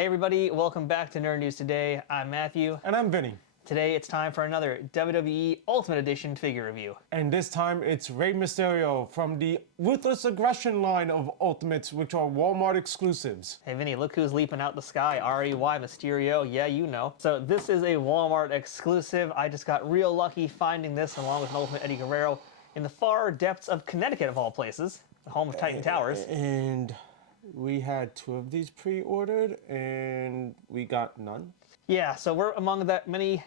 Hey everybody, welcome back to Nerd News Today. I'm Matthew. And I'm Vinny. Today it's time for another WWE Ultimate Edition figure review. And this time it's Rey Mysterio from the Ruthless Aggression line of Ultimates, which are Walmart exclusives. Hey Vinny, look who's leaping out the sky, Rey Mysterio, yeah you know. So this is a Walmart exclusive. I just got real lucky finding this along with an Ultimate Eddie Guerrero in the far depths of Connecticut of all places, the home of Titan Towers. And we had 2 of these pre-ordered and we got none. Yeah, so we're among that many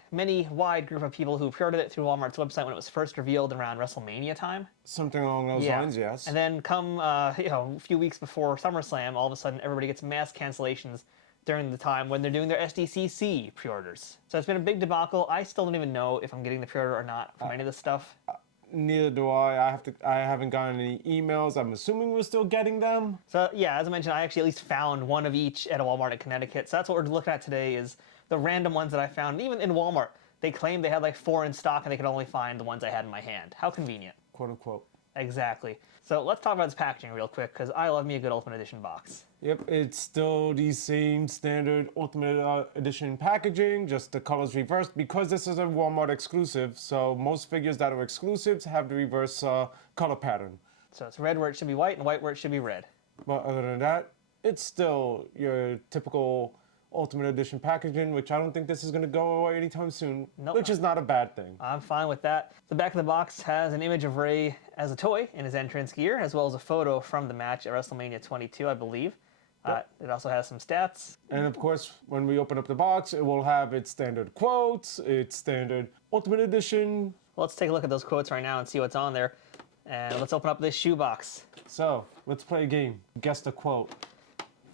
wide group of people who pre-ordered it through Walmart's website when it was first revealed around WrestleMania time. Something along those lines, yes. And then come a few weeks before SummerSlam, all of a sudden everybody gets mass cancellations during the time when they're doing their SDCC pre-orders. So it's been a big debacle. I still don't even know if I'm getting the pre-order or not from any of this stuff. Neither do I. I haven't gotten any emails. I'm assuming we're still getting them. So yeah, as I mentioned, I actually at least found one of each at a Walmart in Connecticut. So that's what we're looking at today is the random ones that I found. Even in Walmart, they claimed they had like 4 in stock and they could only find the ones I had in my hand. How convenient. Quote unquote. Exactly. So let's talk about this packaging real quick because I love me a good Ultimate Edition box. Yep, it's still the same standard Ultimate Edition packaging, just the colors reversed because this is a Walmart exclusive. So most figures that are exclusives have the reverse color pattern. So it's red where it should be white and white where it should be red. But other than that, it's still your typical Ultimate Edition packaging, which I don't think this is going to go away anytime soon, which is not a bad thing. I'm fine with that. The back of the box has an image of Rey as a toy in his entrance gear, as well as a photo from the match at WrestleMania 22, I believe. Yep. It also has some stats. And of course, when we open up the box, it will have its standard quotes, its standard Ultimate Edition. Well, let's take a look at those quotes right now and see what's on there. And let's open up this shoebox. So, let's play a game. Guess the quote.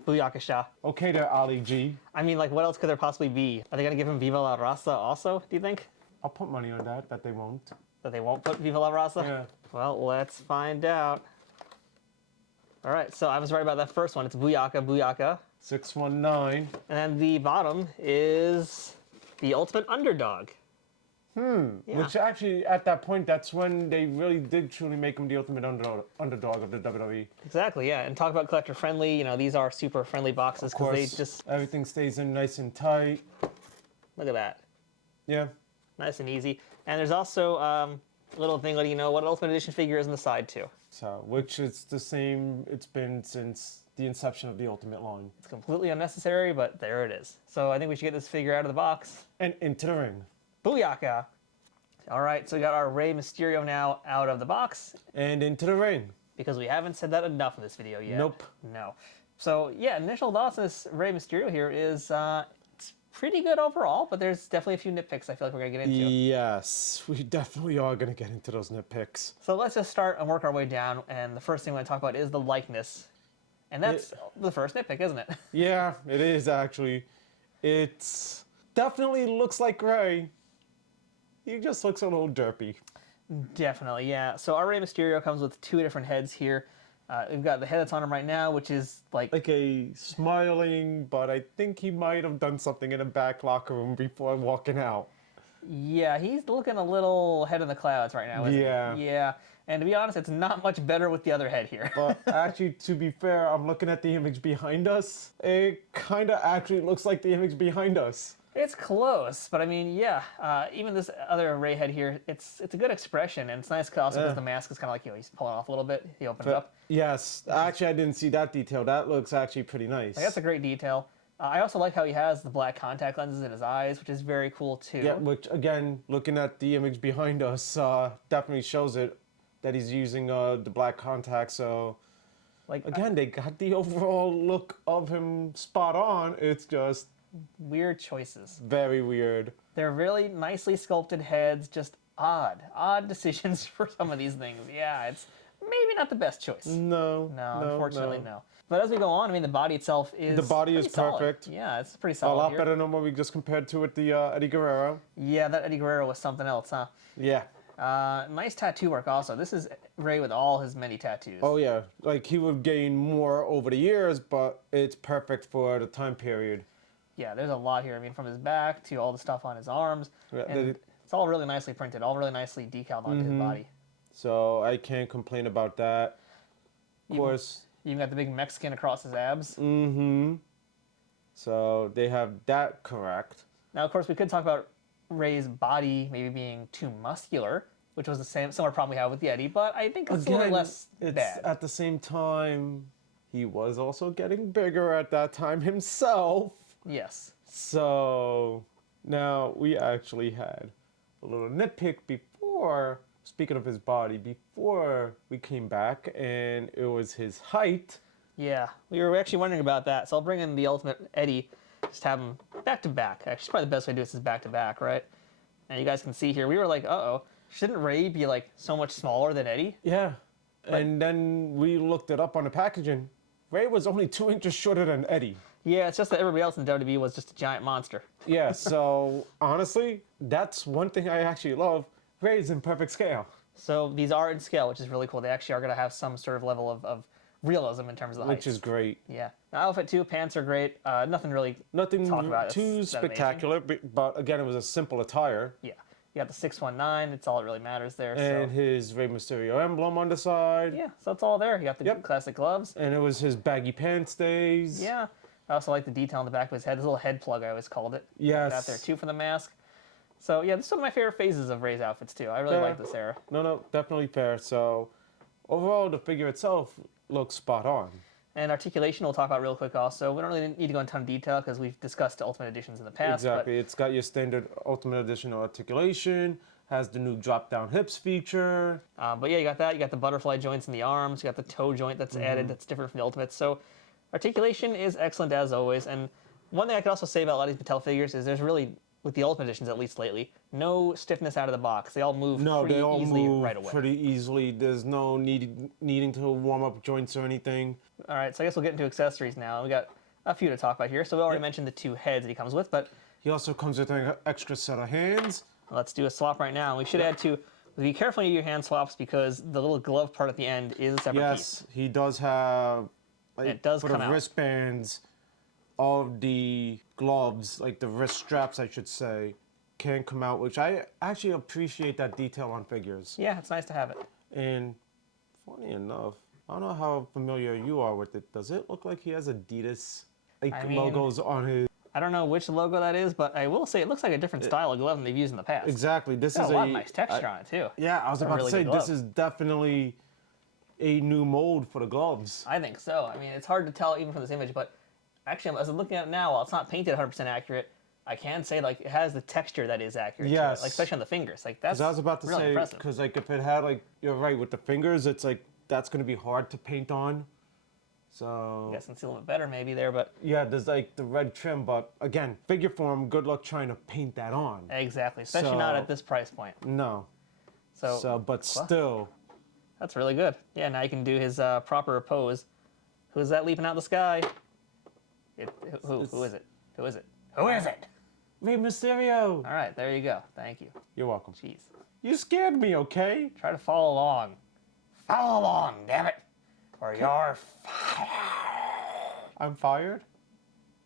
Booyakasha. Okay there, Ali G. I mean, like, what else could there possibly be? Are they going to give him Viva la Raza also, do you think? I'll put money on that they won't. That they won't put Viva la Raza? Yeah. Well, let's find out. All right, so I was right about that first one. It's Booyaka, Booyaka. 619. And then the bottom is the Ultimate Underdog. Yeah. Which actually, at that point, that's when they really did truly make him the ultimate underdog of the WWE. Exactly, yeah. And talk about collector friendly. You know, these are super friendly boxes because they just everything stays in nice and tight. Look at that. Yeah. Nice and easy. And there's also a little thing letting you know what Ultimate Edition figure is on the side too. So, which is the same it's been since the inception of the Ultimate line. It's completely unnecessary, but there it is. So I think we should get this figure out of the box. And into the ring. Booyaka! All right, so we got our Rey Mysterio now out of the box. And into the ring. Because we haven't said that enough in this video yet. Nope. No. So yeah, initial thoughts on this Rey Mysterio here is it's pretty good overall, but there's definitely a few nitpicks I feel like we're going to get into. Yes, we definitely are going to get into those nitpicks. So let's just start and work our way down, and the first thing we're going to talk about is the likeness. And that's the first nitpick, isn't it? Yeah, it is actually. It definitely looks like Rey. He just looks a little derpy. Definitely, yeah. So our Rey Mysterio comes with 2 different heads here. We've got the head that's on him right now, which is like a smiling, but I think he might have done something in a back locker room before walking out. Yeah, he's looking a little head in the clouds right now, isn't he? Yeah. And to be honest, it's not much better with the other head here. But actually, to be fair, I'm looking at the image behind us. It kind of actually looks like the image behind us. It's close, but I mean, yeah. Even this other Rey head here, it's a good expression, and it's nice also because the mask is kind of like, he's pulling off a little bit. He opened it up. Yes, actually, I didn't see that detail. That looks actually pretty nice. Like, that's a great detail. I also like how he has the black contact lenses in his eyes, which is very cool too. Yeah, which again, looking at the image behind us, definitely shows it that he's using the black contacts. So, like again, they got the overall look of him spot on. It's just weird choices. Very weird. They're really nicely sculpted heads, just odd decisions for some of these things. Yeah, it's maybe not the best choice. No, unfortunately, no. But as we go on, I mean, the body itself is perfect. Solid. Yeah, it's pretty solid. A lot better than what we just compared to with the Eddie Guerrero. Yeah, that Eddie Guerrero was something else, huh? Yeah. Nice tattoo work also. This is Rey with all his many tattoos. Oh yeah, like he would gain more over the years, but it's perfect for the time period. Yeah, there's a lot here. I mean, from his back to all the stuff on his arms. Yeah, and it's all really nicely printed, all really nicely decaled onto his body. So I can't complain about that. Of course. You even got the big Mexican across his abs. So they have that correct. Now, of course, we could talk about Rey's body maybe being too muscular, which was the similar problem we had with Yeti, but I think it's a little less bad. At the same time, he was also getting bigger at that time himself. Yes. So now we actually had a little nitpick before, speaking of his body, before we came back, and it was his height. Yeah, we were actually wondering about that, so I'll bring in the Ultimate Eddie, just have him back to back. Actually, probably the best way to do this is back to back, right? And you guys can see here, we were like, uh-oh, shouldn't Rey be like so much smaller than Eddie? Yeah, and then we looked it up on the packaging. Rey was only 2 inches shorter than Eddie. Yeah, it's just that everybody else in WWE was just a giant monster. Yeah, so honestly, that's one thing I actually love. Rey's in perfect scale. So these are in scale, which is really cool. They actually are going to have some sort of level of realism in terms of the height. Which is great. Yeah. Now, outfit too, pants are great. Nothing really Nothing to talk about. too spectacular, but again, it was a simple attire. Yeah. You got the 619. It's all that really matters there. And his Rey Mysterio emblem on the side. Yeah, so it's all there. You got the classic gloves. And it was his baggy pants days. Yeah. I also like the detail on the back of his head. This little head plug, I always called it. Yes. Got there too for the mask. So yeah, this is one of my favorite phases of Rey's outfits too. I really like this era. No, definitely fair. So overall, the figure itself looks spot on. And articulation we'll talk about real quick also. We don't really need to go into a ton of detail because we've discussed Ultimate Editions in the past. Exactly. It's got your standard Ultimate Edition articulation, has the new drop-down hips feature. But yeah, you got that. You got the butterfly joints in the arms. You got the toe joint that's added that's different from the Ultimates. So articulation is excellent as always. And one thing I could also say about a lot of these Mattel figures is there's really, with the Ultimate Editions at least lately, no stiffness out of the box. They all move pretty easily right away. Pretty easily. There's no needing to warm up joints or anything. All right, so I guess we'll get into accessories now. We got a few to talk about here. So we already mentioned the 2 heads that he comes with, but he also comes with an extra set of hands. Let's do a swap right now. We should add to, be careful when you do your hand swaps because the little glove part at the end is a separate piece. Yes, he does have, like, it does for come the out. wristbands, all of the gloves, like the wrist straps, I should say, can come out, which I actually appreciate that detail on figures. Yeah, it's nice to have it. And funny enough, I don't know how familiar you are with it. Does it look like he has Adidas logos on his? I don't know which logo that is, but I will say it looks like a different style of glove than they've used in the past. Exactly. This is a lot of nice texture on it too. Yeah, I was about to say this is definitely a new mold for the gloves. I think so. I mean, it's hard to tell even from this image, but actually, as I'm looking at it now, while it's not painted 100% accurate, I can say like it has the texture that is accurate. Yes. To it, like especially on the fingers. Like that's I was about to really say impressive. because like if it had like you're right with the fingers, it's like that's gonna be hard to paint on. So I guess it's a little bit better maybe there, but yeah, there's like the red trim, but again, figure form. Good luck trying to paint that on. Exactly, especially not at this price point. No. But still, that's really good. Yeah, now you can do his proper pose. Who's that leaping out of the sky? Who is it? Who is it? Who is it? Rey Mysterio. All right, there you go. Thank you. You're welcome. Jeez. You scared me, okay? Try to follow along. Follow along, damn it. Or you're fired. I'm fired?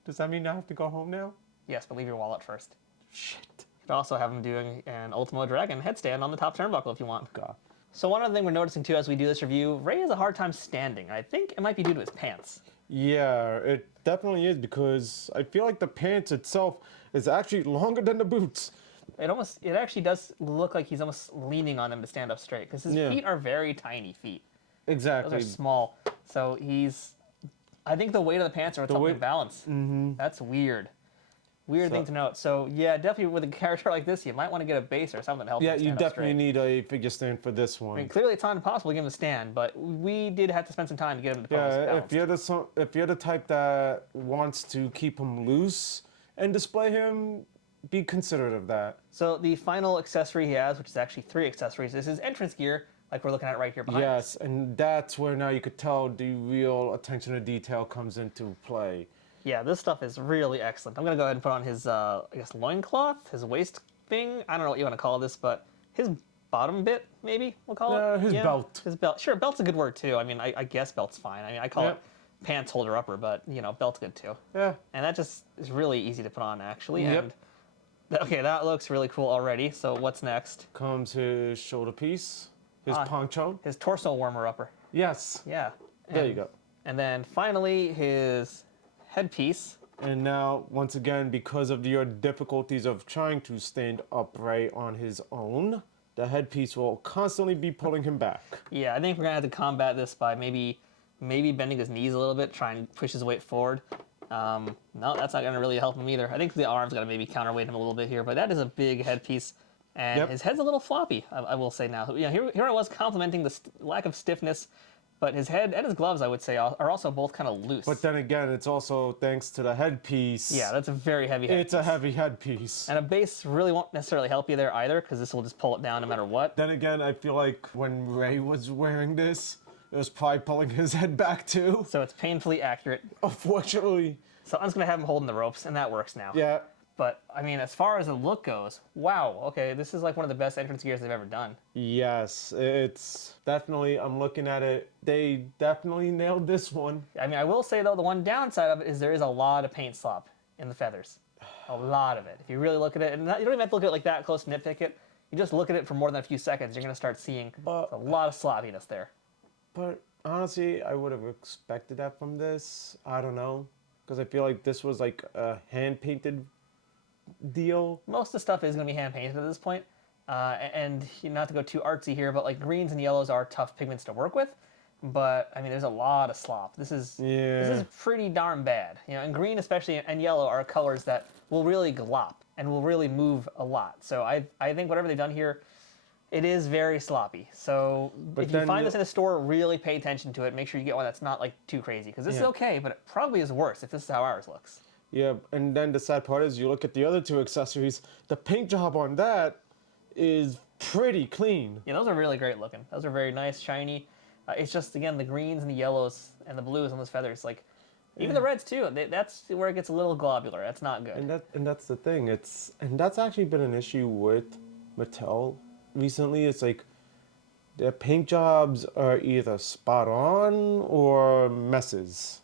Does that mean I have to go home now? Yes, but leave your wallet first. Shit. You could also have him doing an Ultimo Dragon headstand on the top turnbuckle if you want. God. So one other thing we're noticing too as we do this review, Rey has a hard time standing. I think it might be due to his pants. Yeah, it definitely is because I feel like the pants itself is actually longer than the boots. It actually does look like he's almost leaning on them to stand up straight because his feet are very tiny feet. Exactly. Those are small. So I think the weight of the pants are what's helping balance. Mm-hmm. That's weird. Weird thing to note. So yeah, definitely with a character like this, you might want to get a base or something to help him stand you up definitely straight. need a figure stand for this one. I mean, clearly it's not impossible to give him a stand, but we did have to spend some time to get him to pose balanced. If you're the type that wants to keep him loose and display him, be considerate of that. So the final accessory he has, which is actually 3 accessories, is his entrance gear, like we're looking at right here behind us. Yes, and that's where now you could tell the real attention to detail comes into play. Yeah, this stuff is really excellent. I'm going to go ahead and put on his, I guess, loincloth, his waist thing. I don't know what you want to call this, but his bottom bit, maybe we'll call it? His belt. His belt. Sure, belt's a good word, too. I mean, I guess belt's fine. I mean, I call it pants holder upper, but, you know, belt's good, too. Yeah. And that just is really easy to put on, actually. Yep. And okay, that looks really cool already. So what's next? Comes his shoulder piece, his poncho. His torso warmer upper. Yes. Yeah. There you go. And then finally his headpiece. And now, once again, because of your difficulties of trying to stand upright on his own, the headpiece will constantly be pulling him back. Yeah, I think we're gonna have to combat this by maybe bending his knees a little bit, try and push his weight forward. No, that's not gonna really help him either. I think the arm's gonna maybe counterweight him a little bit here, but that is a big headpiece, and his head's a little floppy. I will say now. You know, here I was complimenting the lack of stiffness, but his head and his gloves, I would say, are also both kind of loose. But then again, it's also thanks to the headpiece. Yeah, that's a very heavy headpiece. It's a heavy headpiece. And a base really won't necessarily help you there either, because this will just pull it down no matter what. Then again, I feel like when Rey was wearing this, it was probably pulling his head back too. So it's painfully accurate. Unfortunately. So I'm just going to have him holding the ropes, and that works now. Yeah. But, I mean, as far as the look goes, wow, okay, this is like one of the best entrance gears they've ever done. Yes, it's definitely, I'm looking at it, they definitely nailed this one. I mean, I will say, though, the one downside of it is there is a lot of paint slop in the feathers. A lot of it. If you really look at it, and you don't even have to look at it like that close to nitpick it, you just look at it for more than a few seconds, you're going to start seeing a lot of sloppiness there. But honestly, I would have expected that from this. I don't know. Because I feel like this was like a hand-painted deal. Most of the stuff is going to be hand painted at this point. And not to go too artsy here, but like greens and yellows are tough pigments to work with. But I mean, there's a lot of slop. This is pretty darn bad. You know, and green especially and yellow are colors that will really glop and will really move a lot. So I think whatever they've done here, it is very sloppy. So if you find this in a store, really pay attention to it. Make sure you get one that's not like too crazy, because this is okay, but it probably is worse if this is how ours looks. Yeah, and then the sad part is you look at the other two accessories, the paint job on that is pretty clean. Yeah, those are really great looking. Those are very nice, shiny. It's just, again, the greens and the yellows and the blues on those feathers, like, even the reds too, that's where it gets a little globular. That's not good. And that's the thing. And that's actually been an issue with Mattel recently. It's like their paint jobs are either spot on or messes.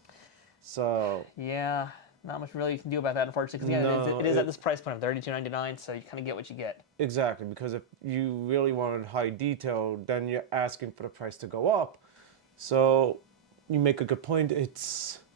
So yeah, not much really you can do about that, unfortunately, because it is at this price point of $32.99, so you kind of get what you get. Exactly, because if you really wanted high detail, then you're asking for the price to go up. So you make a good point.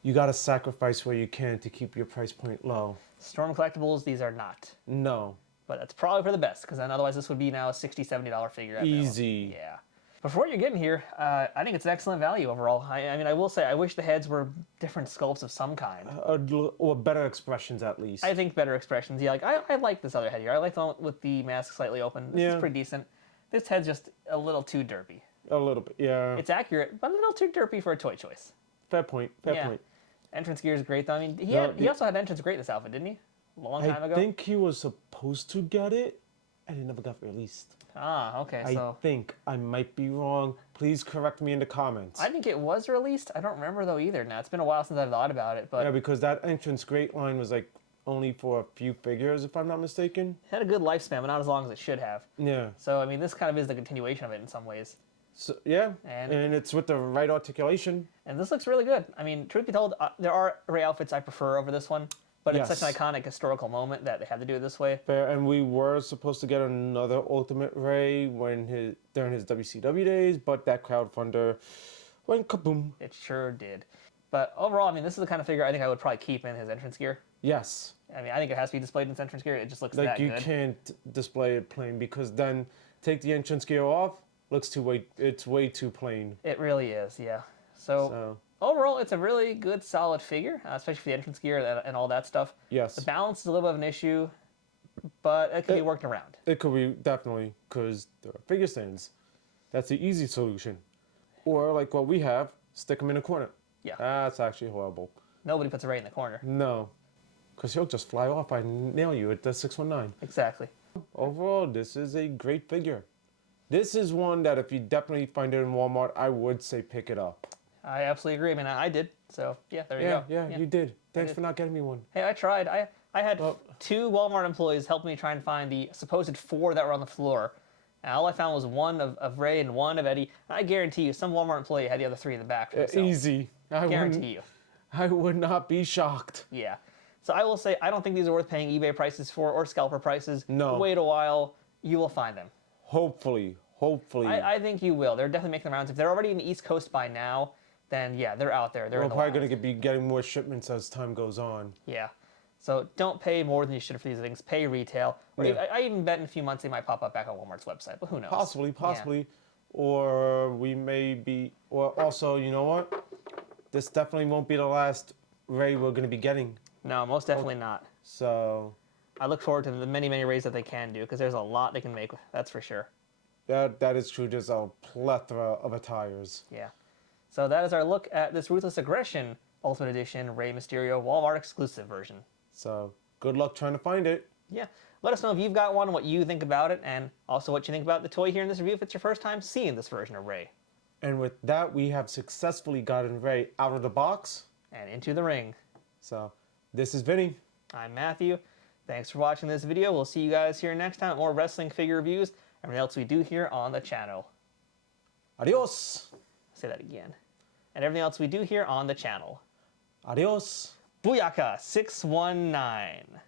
You got to sacrifice where you can to keep your price point low. Storm Collectibles, these are not. No. But that's probably for the best, because then otherwise this would be now a $60, $70 figure. Easy. Yeah. But for what you're getting here, I think it's an excellent value overall. I mean, I will say, I wish the heads were different sculpts of some kind. Or better expressions, at least. I think better expressions. Yeah, like I like this other head here. I like the one with the mask slightly open. This is pretty decent. This head's just a little too derpy. A little bit, yeah. It's accurate, but a little too derpy for a toy choice. Fair point, fair point. Entrance gear is great, though. I mean, he also had entrance great this outfit, didn't he? A long time ago? I think he was supposed to get it, and it never got released. Ah, okay, so... I think. I might be wrong. Please correct me in the comments. I think it was released. I don't remember, though, either. Now, it's been a while since I've thought about it, but... Yeah, because that entrance great line was, like, only for a few figures, if I'm not mistaken. It had a good lifespan, but not as long as it should have. Yeah. So, I mean, this kind of is the continuation of it in some ways. So, yeah, and it's with the right articulation. And this looks really good. I mean, truth be told, there are Rey outfits I prefer over this one. But it's such an iconic historical moment that they had to do it this way. Fair, and we were supposed to get another Ultimate Rey during his WCW days, but that crowdfunder went kaboom. It sure did. But overall, I mean, this is the kind of figure I think I would probably keep in his entrance gear. Yes. I mean, I think it has to be displayed in his entrance gear. It just looks that good. Like, you can't display it plain, because then take the entrance gear off, it's way too plain. It really is, yeah. So overall, it's a really good, solid figure, especially for the entrance gear and all that stuff. Yes. The balance is a little bit of an issue, but it can be worked around. It could be, definitely, because there are figure stands. That's the easy solution. Or, like what we have, stick them in a corner. Yeah. That's actually horrible. Nobody puts a Rey in the corner. No. Because he'll just fly off and nail you at the 619. Exactly. Overall, this is a great figure. This is one that if you definitely find it in Walmart, I would say pick it up. I absolutely agree. I mean, I did. So, yeah, there you go. Yeah, you did. Thanks for not getting me one. Hey, I tried. I had 2 Walmart employees help me try and find the supposed 4 that were on the floor. And all I found was one of Rey and one of Eddie. I guarantee you, some Walmart employee had the other 3 in the back for himself. Easy. I guarantee you. I would not be shocked. Yeah. So I will say, I don't think these are worth paying eBay prices for or scalper prices. No. Wait a while. You will find them. Hopefully. I think you will. They're definitely making the rounds. If they're already in the East Coast by now, then yeah, they're out there. They're We're in the probably wild. going to be getting more shipments as time goes on. Yeah. So don't pay more than you should for these things. Pay retail. Or Yeah. I even bet in a few months they might pop up back on Walmart's website, but who knows? Possibly. Yeah. Or we may be, or also, you know what? This definitely won't be the last Rey we're going to be getting. No, most definitely not. So I look forward to the many, many Reys that they can do because there's a lot they can make. That's for sure. that is true. There's a plethora of attires. Yeah. So that is our look at this Ruthless Aggression Ultimate Edition Rey Mysterio Walmart exclusive version. So good luck trying to find it. Yeah. Let us know if you've got one, what you think about it, and also what you think about the toy here in this review if it's your first time seeing this version of Rey. And with that, we have successfully gotten Rey out of the box. And into the ring. So this is Vinny. I'm Matthew. Thanks for watching this video. We'll see you guys here next time. More wrestling figure reviews, and everything else we do here on the channel. Adios. Say that again. And everything else we do here on the channel. Adios. Booyaka 619.